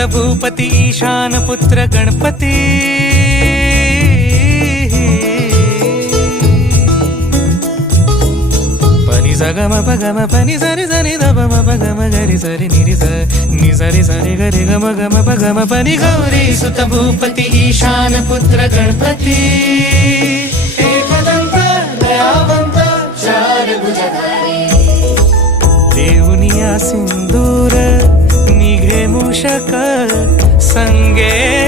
सुत भूपती ईशान पुत्र गणपती पनि सगम पगम पनि सरि सरि दपम पगम गरि सरि निरि स नि सरि सरि गरि गम गम पगम पनि गौरी सुत भूपती ईशान पुत्र गणपती एकदंत दयावंत चार भुजधारी देऊनिया सिंदूर निघे मूषक संगे